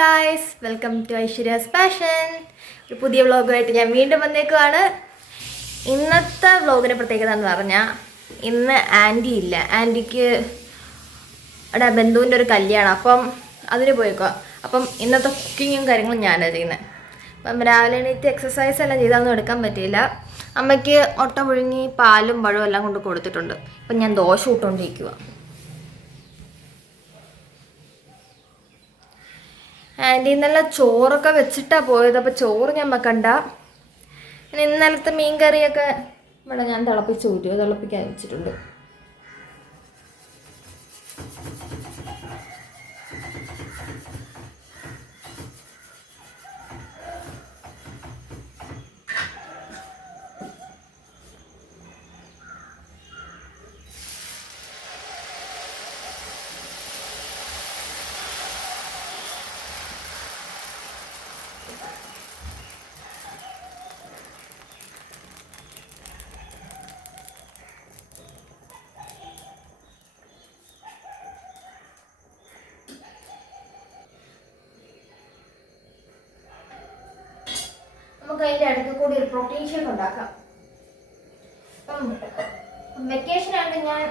Guys, welcome to Aishwarya's passion. ഒരു പുതിയ വ്ളോഗുമായിട്ട് ഞാൻ വീണ്ടും വന്നേക്കുവാണ്. ഇന്നത്തെ വ്ളോഗിൻ്റെ പ്രത്യേകത എന്ന് പറഞ്ഞാൽ ഇന്ന് ആൻറ്റി ഇല്ല. ആൻറ്റിക്ക് അവിടെ ബന്ധുവിൻ്റെ ഒരു കല്യാണം, അപ്പം അതിന് പോയേക്കുക. അപ്പം ഇന്നത്തെ കുക്കിങ്ങും കാര്യങ്ങളും ഞാനാണ് ചെയ്യുന്നത്. അപ്പം രാവിലെ എണീറ്റ് എക്സസൈസ് എല്ലാം ചെയ്താലൊന്നും എടുക്കാൻ പറ്റിയില്ല. അമ്മയ്ക്ക് ഒട്ട പുഴുങ്ങി പാലും പഴവും എല്ലാം കൊണ്ട് കൊടുത്തിട്ടുണ്ട്. അപ്പം ഞാൻ ദോശ ഇട്ടുകൊണ്ടിരിക്കുക. ആൻറ്റി ഇന്നലെ ചോറൊക്കെ വെച്ചിട്ടാണ് പോയത്. അപ്പോൾ ചോറ് ഞാൻ വെക്കണ്ട. പിന്നെ ഇന്നലത്തെ മീൻ കറിയൊക്കെ ഇവിടെ ഞാൻ തിളപ്പിക്കാൻ വെച്ചിട്ടുണ്ട്. നമുക്ക് അതിൻ്റെ അടുത്ത് കൂടി ഒരു പ്രോട്ടീൻ ഷേക്ക് ഉണ്ടാക്കാം. അപ്പം വെക്കേഷൻ ആയിട്ട് ഞാൻ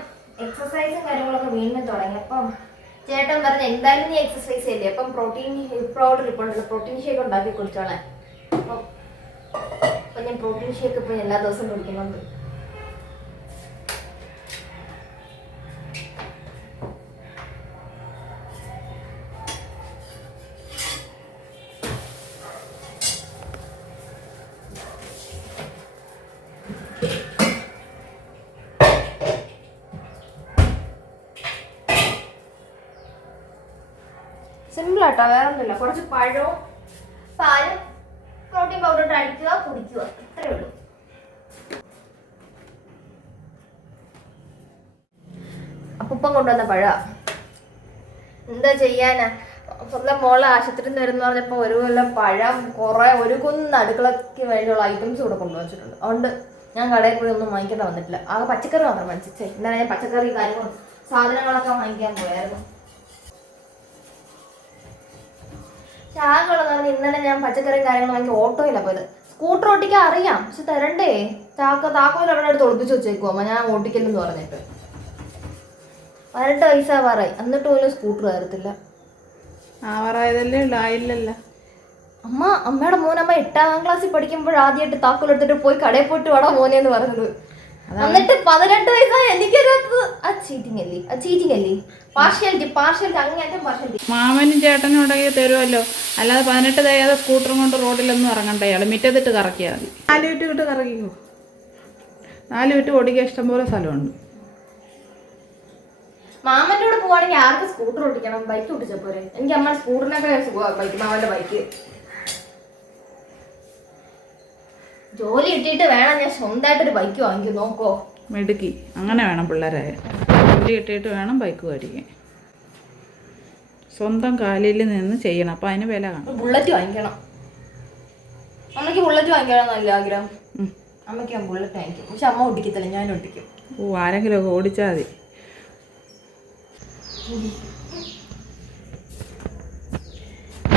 എക്സസൈസും കാര്യങ്ങളൊക്കെ വീണ്ടും തുടങ്ങി. അപ്പം ചേട്ടൻ പറഞ്ഞ എന്തായാലും നീ എക്സസൈസ് ചെയ്യില്ലേ, അപ്പം പ്രോട്ടീൻ പൗഡർ ഇപ്പോൾ ഉണ്ടല്ലോ, പ്രോട്ടീൻ ഷേക്ക് ഉണ്ടാക്കി കുടിച്ചോളാം. അപ്പം ഞാൻ പ്രോട്ടീൻ ഷേക്ക് ഇപ്പം എല്ലാ ദിവസവും കുടിക്കുന്നുണ്ട്. സിമ്പിൾ ആട്ടോ, വേറെ ഒന്നുമില്ല. കുറച്ച് പഴവും പാലും പ്രോട്ടീൻ പൗഡർ ഇട്ട് അടിക്കുക, കുടിക്കുക, ഇത്രയേ ഉള്ളൂ. അപ്പൂപ്പൻ കൊണ്ടുവന്ന പഴ എന്താ ചെയ്യാനാ, സ്വന്തം മോളെ ആശുപത്രിയിൽ നിന്ന് വരുന്ന പറഞ്ഞപ്പോൾ ഒരു കൊല്ലം പഴം കുറേ ഒരു കുന്ന് അടുക്കളയ്ക്ക് വേണ്ടിയുള്ള ഐറ്റംസ് ഇവിടെ കൊണ്ടുവച്ചിട്ടുണ്ട്. അതുകൊണ്ട് ഞാൻ കടയിൽ പോയി ഒന്നും വാങ്ങിക്കേണ്ട വന്നിട്ടില്ല. ആകെ പച്ചക്കറി മാത്രം മേടിച്ചേ. ഇന്നലെ ഞാൻ പച്ചക്കറി കാര്യങ്ങളും സാധനങ്ങളൊക്കെ വാങ്ങിക്കാൻ പോയായിരുന്നു. ചാകകളെന്ന് പറഞ്ഞാൽ ഇന്നലെ ഞാൻ പച്ചക്കറിയും കാര്യങ്ങളും വാങ്ങി ഓട്ടോയിലാണ് പോയത്. സ്കൂട്ടർ ഓട്ടിക്കാൻ അറിയാം, പക്ഷെ തരണ്ടേ. താക്കോൽ അവിടെ അടുത്ത് ഒളിപ്പിച്ച് വെച്ചേക്കുവാ അമ്മ, ഞാൻ ഓട്ടിക്കലെന്ന് പറഞ്ഞിട്ട്. 18 വയസ്സാവാറായി, എന്നിട്ട് പോലും സ്കൂട്ടർ കയറത്തില്ല. ആവാറായതല്ലേ ഉള്ളു, ആയില്ലല്ലോ. അമ്മയുടെ മോനമ്മ 8ാം ക്ലാസ്സിൽ പഠിക്കുമ്പോൾ ആദ്യമായിട്ട് താക്കോൽ എടുത്തിട്ട് പോയി കടയിൽ പോയിട്ട് വേണം മോനെന്ന് പറഞ്ഞത്. എന്നിട്ട് 18 വയസ്സായ എനിക്കറിയാത്തത് ആ ചീറ്റിംഗ് അല്ലേ. പാർഷ്യാലിറ്റി അങ്ങേറ്റം പാർഷ്യാലിറ്റി. മാമനും ചേട്ടനും ഉണ്ടെങ്കിൽ തരുമല്ലോ, അല്ലാതെ 18 തയ്യാതെ സ്കൂട്ടറും കൊണ്ട് റോഡിലൊന്നും ഇറങ്ങണ്ട. അയാൾ മുറ്റത്തിട്ട് കറക്കിയാൽ മതി. 4 വിട്ട് വിട്ട് കറക്കിക്കോ. 4 വിട്ട് ഓടിക്കാൻ ഇഷ്ടംപോലെ സ്ഥലമുണ്ട്. മാമന്റെ കൂടെ പോവാണെങ്കിൽ ആർക്ക് സ്കൂട്ടർ ഓടിക്കണം, ബൈക്ക് ഓടിച്ചാ പോരെ. എനിക്ക് അമ്മ സ്കൂട്ടറിനൊക്കെ ബൈക്ക്, മാമന്റെ ബൈക്ക്. ജോലി കിട്ടിയിട്ട് വേണം ഞാൻ സ്വന്തമായിട്ടൊരു ബൈക്ക് വാങ്ങിക്കും. നോക്കോ മിടുക്കി, അങ്ങനെ വേണം പിള്ളേരായ. ജോലി കിട്ടിയിട്ട് വേണം ബൈക്ക് മേടിക്കാൻ. സ്വന്തം കാലിൽ നിന്ന് ചെയ്യണം, അപ്പം അതിന് വില കാണും. ബുള്ളറ്റ് വാങ്ങിക്കണം. അമ്മയ്ക്ക് ബുള്ളറ്റ് വാങ്ങിക്കണം നല്ല ആഗ്രഹം. അമ്മയ്ക്ക് ഞാൻ ബുള്ളറ്റ് വാങ്ങിക്കും, പക്ഷെ അമ്മ ഓടിക്കത്തില്ല, ഞാൻ ഓടിക്കും. ആരെങ്കിലും ഒക്കെ ഓടിച്ചാൽ മതി.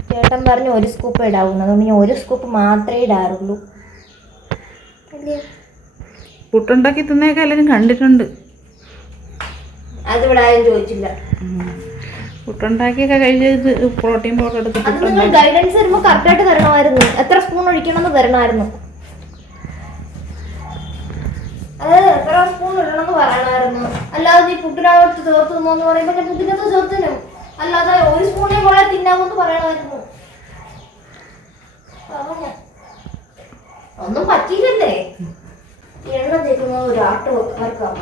ചേട്ടൻ പറഞ്ഞു ഒരു സ്കൂപ്പ് ഇടാവുന്നു, അതുകൊണ്ട് ഞാൻ ഒരു സ്കൂപ്പ് മാത്രമേ ഇടാറുള്ളൂ. പുട്ടുണ്ടാക്കി തിന്നേക്കെ എല്ലാവരും കണ്ടിട്ടുണ്ട്. അതിവിടെ ആരും ചോദിച്ചില്ല. പുട്ടുണ്ടാക്കിയൊക്കെ കഴിച്ചത് പ്രോട്ടീൻ പൗഡർ എടുത്ത് ഗൈഡൻസ് തരുമ്പോൾ കറക്റ്റായിട്ട് തരണമായിരുന്നു. എത്ര സ്പൂൺ ഒഴിക്കണമെന്ന് തരണമായിരുന്നു. അതായത് എത്ര സ്പൂൺ ഇടണമെന്ന് പറയണമായിരുന്നു. അല്ലാതെ നീ പുട്ടിനകത്ത് ചേർത്ത് തിന്നോന്ന് പറയുമ്പോൾ ഞാൻ പുട്ടിനകത്ത് ചേർത്തിനും. അല്ലാതെ ഒരു സ്പൂണിൽ പോലെ തിന്നാമെന്ന് പറയണമായിരുന്നു. ഒന്നും പറ്റിയില്ലല്ലേ. എണ്ണ തേക്കുന്നത് ഒരു ആട്ട് വർക്കാമ.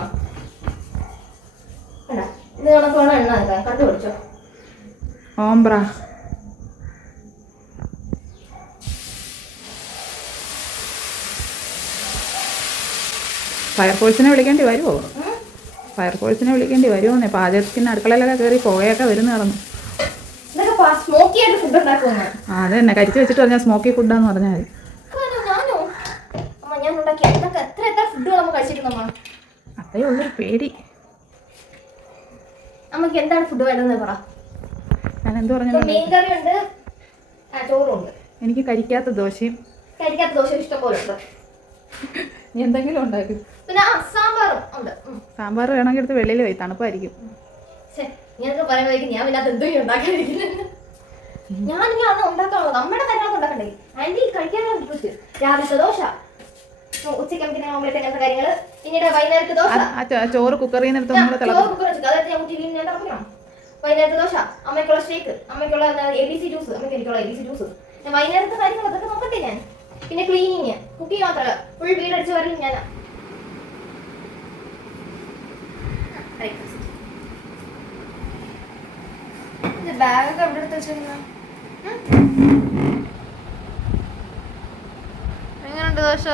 ഇത് കണക്ക് വേണം എണ്ണ തേക്കാൻ. കണ്ടുപിടിച്ചോ ഓംബ്ര. ഫയർഫോഴ്സിനെ വിളിക്കേണ്ടി വരുമോ? ഫയർഫോഴ്സിനെ വിളിക്കേണ്ടി വരുമോന്നേ. പാചകത്തിന് അടുക്കളയിലൊക്കെ കയറി പുകയൊക്കെ വരുന്ന കിടന്നു. അത് തന്നെ കരിച്ച് വെച്ചിട്ട് പറഞ്ഞാൽ സ്മോക്കി ഫുഡാന്ന് പറഞ്ഞാൽ മതി. അതേ ഉള്ളൊരു പേടി. നമുക്ക് എന്താണ് ഫുഡ് വേണ്ടതെന്ന് പറ. ഞാൻ എന്ത് പറഞ്ഞു? മീൻകറി ഉണ്ട്, ചോറും ഉണ്ട്. എനിക്ക് കരിക്കാത്ത ദോശയും. കരിക്കാത്ത ദോശ ഇഷ്ടം പോലെ ഉണ്ട്. നീ എന്തെങ്കിലും ഉണ്ടാക്കും. പിന്നെ സാമ്പാറും ഉണ്ട്. സാമ്പാർ വേണമെങ്കിൽ എടുത്ത് വെളിയിൽ പോയി, തണുപ്പായിരിക്കും. ഞാനൊക്കെ പറയുമ്പോഴേക്കും ഞാൻ പിന്നെ അതെന്തോ ഉണ്ടാക്കാനിരിക്കില്ല. ഞാനിനി അന്ന് ഉണ്ടാക്കാനുള്ളത് നമ്മുടെ കാര്യങ്ങളൊക്കെ ഉണ്ടാക്കണ്ടേ. ആന്റി കഴിക്കാനുള്ള ഇൻട്രസ്റ്റ്. രാവിലത്തെ ദോശ, ഉച്ചയ്ക്ക് ഓംലെറ്റ് അങ്ങനത്തെ കാര്യങ്ങള്, പിന്നീട് വൈകുന്നേരത്തെ ദോശ. ചോറ് കുക്കറിൽ നിന്ന് എടുത്ത് ചോറ് കുക്കർ വെച്ചിട്ട് അതായത് ഞാൻ തിളപ്പിക്കണം. വൈകുന്നേരത്തെ ദോശ, അമ്മയ്ക്കുള്ള ഷേക്ക്, അമ്മയ്ക്കുള്ള ABC ജ്യൂസ്, അമ്മയ്ക്ക് എനിക്കുള്ള ABC ജ്യൂസ്. ഞാൻ വൈകുന്നേരത്തെ കാര്യങ്ങൾ അതൊക്കെ നോക്കട്ടെ ഞാൻ. പിന്നെ ക്ലീനിങ്, കുക്കിങ് മാത്രമല്ല ഫുൾ വീടടിച്ച് വരലും ഞാനാ. ബാഗൊക്കെ എവിടെ എടുത്ത് വെച്ചിരുന്ന എങ്ങനെയുണ്ട് ദോശ?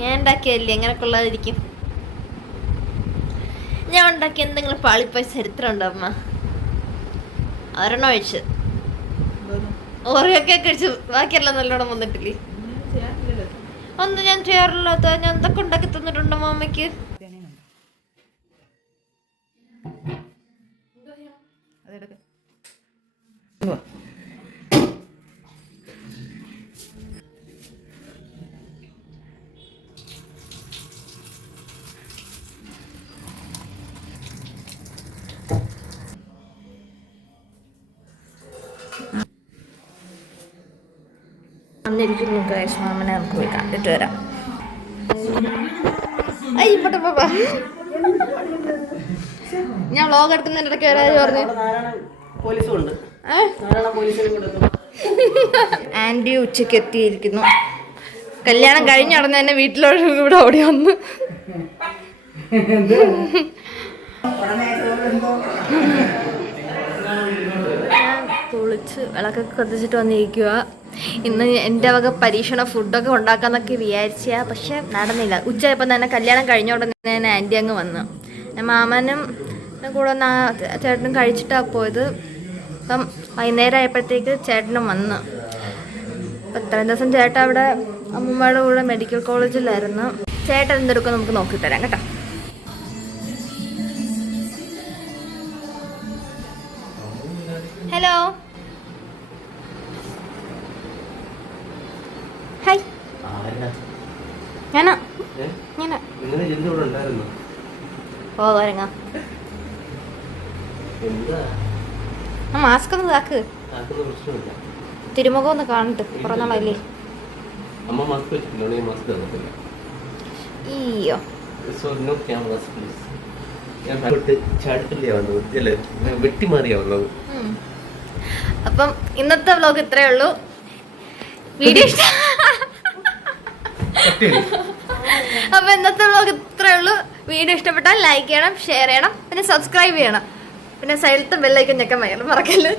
ഞാൻ ഉണ്ടാക്കിയല്ലേ എങ്ങനെയൊക്കെ ഉള്ളതായിരിക്കും. ഞാൻ ഉണ്ടാക്കിയ എന്തെങ്കിലും പാളിപ്പോയ ചരിത്രം ഉണ്ടോ അമ്മ? ഒരെണ്ണം ഒഴിച്ച് ഓറിയൊക്കെ കഴിച്ചു, ബാക്കിയെല്ലാം നല്ലോണം വന്നിട്ടില്ലേ? ഒന്നും ഞാൻ ചെയ്യാറില്ലാത്ത ഞാൻ എന്തൊക്കെ ഉണ്ടാക്കി തന്നിട്ടുണ്ടോ അമ്മയ്ക്ക്? വന്നിരിക്കുന്നു ഗൈസ്, മാമനെ നമുക്ക് പോയി കണ്ടിട്ട് വരാം. ഞാൻ വ്ലോഗ് എടുക്കുന്നതിന്റെ ഇടയ്ക്ക് വരാതെ പറഞ്ഞു. ആന്റി ഉച്ചക്ക് എത്തിയിരിക്കുന്നു. കല്യാണം കഴിഞ്ഞ ഉടനെ തന്നെ വീട്ടിലോട്ട് ഇവിടെ ഓടി വന്നു. കുളിച്ച് വിളക്കൊക്കെ കത്തിച്ചിട്ട് വന്നിരിക്കുക. ഇന്ന് എൻ്റെ വക പരീക്ഷണ ഫുഡൊക്കെ ഉണ്ടാക്കാന്നൊക്കെ വിചാരിച്ചാ, പക്ഷെ നടന്നില്ല. ഉച്ചയായപ്പോൾ തന്നെ കല്യാണം കഴിഞ്ഞ ഉടനെ തന്നെ ആൻറ്റി അങ്ങ് വന്നു. മാമനും കൂടെ ഒന്ന് ചേട്ടനും കഴിച്ചിട്ടാണ് പോയത്. അപ്പം വൈകുന്നേരം ആയപ്പോഴത്തേക്ക് ചേട്ടനും വന്നു. അപ്പം ഇത്രയും ദിവസം ചേട്ടൻ അവിടെ അമ്മൂമ്മയുടെ കൂടെ മെഡിക്കൽ കോളേജിലായിരുന്നു. ചേട്ടൻ എന്തെടുക്കും നമുക്ക് നോക്കിത്തരാം കേട്ടോ. Hello, hi. ഞാനാ ഓ വരങ്ങ. മാസ്ക് ഒന്ന് താക്ക്, തിരുമുഖം ഒന്ന് കാണട്ടെ. കുറെ നാളല്ലേ. ഈയോ അപ്പം ഇന്നത്തെ വ്ലോഗ് ഇത്രേ ഉള്ളൂ. വീഡിയോ അപ്പൊ ഇന്നത്തെ വ്ലോഗ് ഇത്രേ ഉള്ളൂ. വീഡിയോ ഇഷ്ടപ്പെട്ടാൽ ലൈക്ക് ചെയ്യണം, ഷെയർ ചെയ്യണം, പിന്നെ സബ്സ്ക്രൈബ് ചെയ്യണം. പിന്നെ സൈഡിലത്തെ ബെല്ലൈക്കൻ ഞെക്കാൻ മറക്കല്ലേ.